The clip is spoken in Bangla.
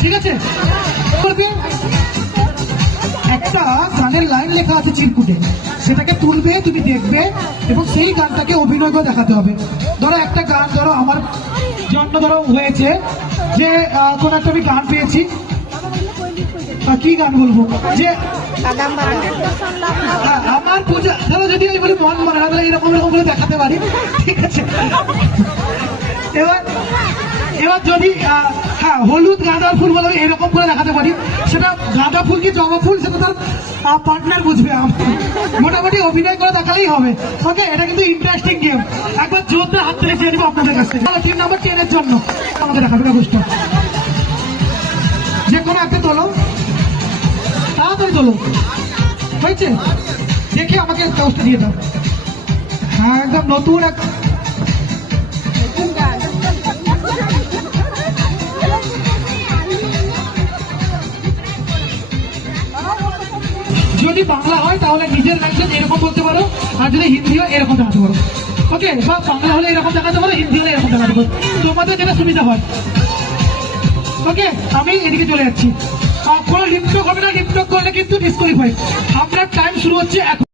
ঠিক আছে? করবে একটা গানের লাইন লেখা আছে চিরকুটে, সেটাকে তুলবে, তুমি দেখবে এবং সেই গানটাকে অভিনয় করে দেখাতে হবে। ধরো একটা গান, ধরো আমার জন্য ধরো হয়েছে যে কোন একটা আমি গান পেয়েছি, কি গান বলবো, যে আমার পূজা, ধরো যদি আমি বলি মন মনে হয়, এরকম এরকম করে দেখাতে পারি। ঠিক আছে? এবার এবার যদি হ্যাঁ হলুদ গাঁদা ফুল বলে এরকম করে দেখাতে পারি, সেটা গাঁদা ফুল কি জবা ফুল সেটা তার পার্টনার বুঝবে। মোটামুটি অভিনয় করে দেখালেই হবে। ওকে, এটা কিন্তু ইন্টারেস্টিং গেম। একবার জোরদার হাত থেকে চেয়ে নেবো আপনাদের কাছ থেকে। টিম নাম্বার 10 এর জন্য আমাদের দেখাবে কাগজটা, যে কোনো একটা তোলো, তাড়াতাড়ি তোলো। হয়েছে? দেখে আমাকে কাগজটা দিয়ে দাও। হ্যাঁ, একদম নতুন এক যদি বাংলা হয় তাহলে নিজের ল্যাঙ্গুয়েজ এরকম বলতে পারো, আর যদি হিন্দি হয় এরকম দেখাতে পারো। ওকে, বা বাংলা হলে এরকম দেখাতে পারো, হিন্দি হলে এরকম দেখাতে পারো, তোমাদের যেটা সুবিধা হয়। ওকে, আমি এদিকে চলে যাচ্ছি। কোনো লিপটক হবে না, লিপটক করলে কিন্তু ডিসকোয়ালিফাই। আপনার টাইম শুরু হচ্ছে এখন।